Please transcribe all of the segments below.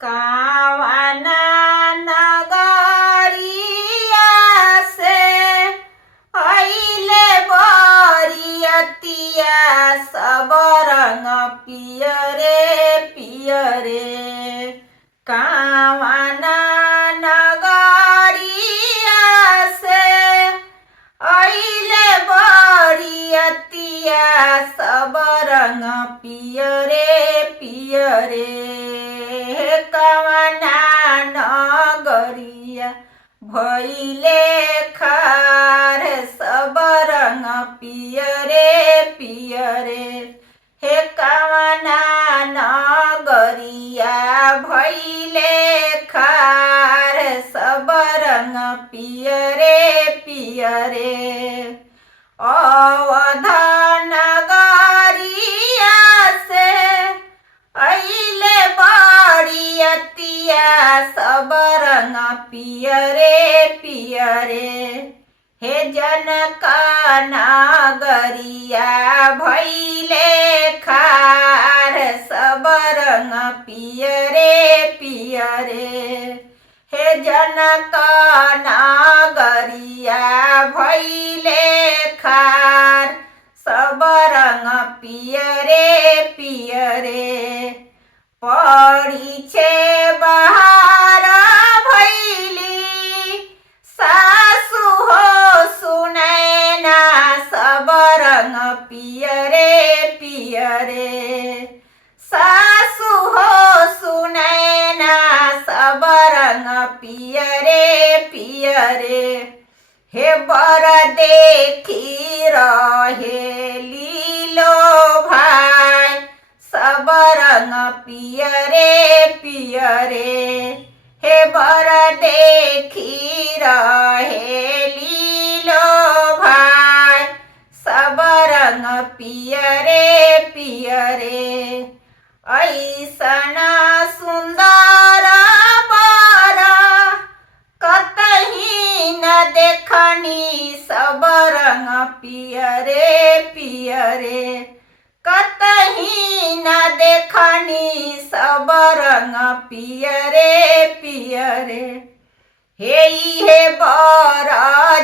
कावाना नगरिया से अइले बरियतिया सब रंग पियरे पियरे। कावाना नगरिया से अइले बरियतिया सब रंग पियरे पियरे। कावाना नगरिया भइले खार सब रंग पियरे पियरे। हे कावाना नगरिया भइले खार सब रंग पियरे पियरे। अवध नगरिया से अइले बरियतिया सब रंग पियरे पियरे। हे जनक नगरिया भइले खार सब रंग पियरे पियरे। हे जनक नगरिया भइले खार सब रंग पियरे पियरे। परीछे बहार भइली सासु हो सुनैना सब रंग पियरे पियरे। सासु हो सुनैना सब रंग पियरे पियरे। हे बर देखी रहेली लो भाई सब रंग पियरे पियरे। हे बर देखी रहेली लो भाई सब रंग पियरे पियरे। ऐसन सुंदर बर कतही न देखनी सब रंग पियरे पियरे। कतही न देखनी सब रंग पियरे पियरे। हे इहे बर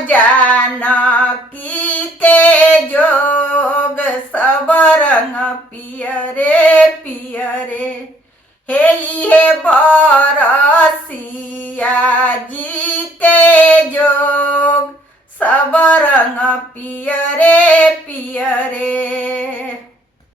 जानकी के जोग सब रंग पियरे पियरे। हे इहे बर सिया जी के जोग सब रंग पियरे पियरे।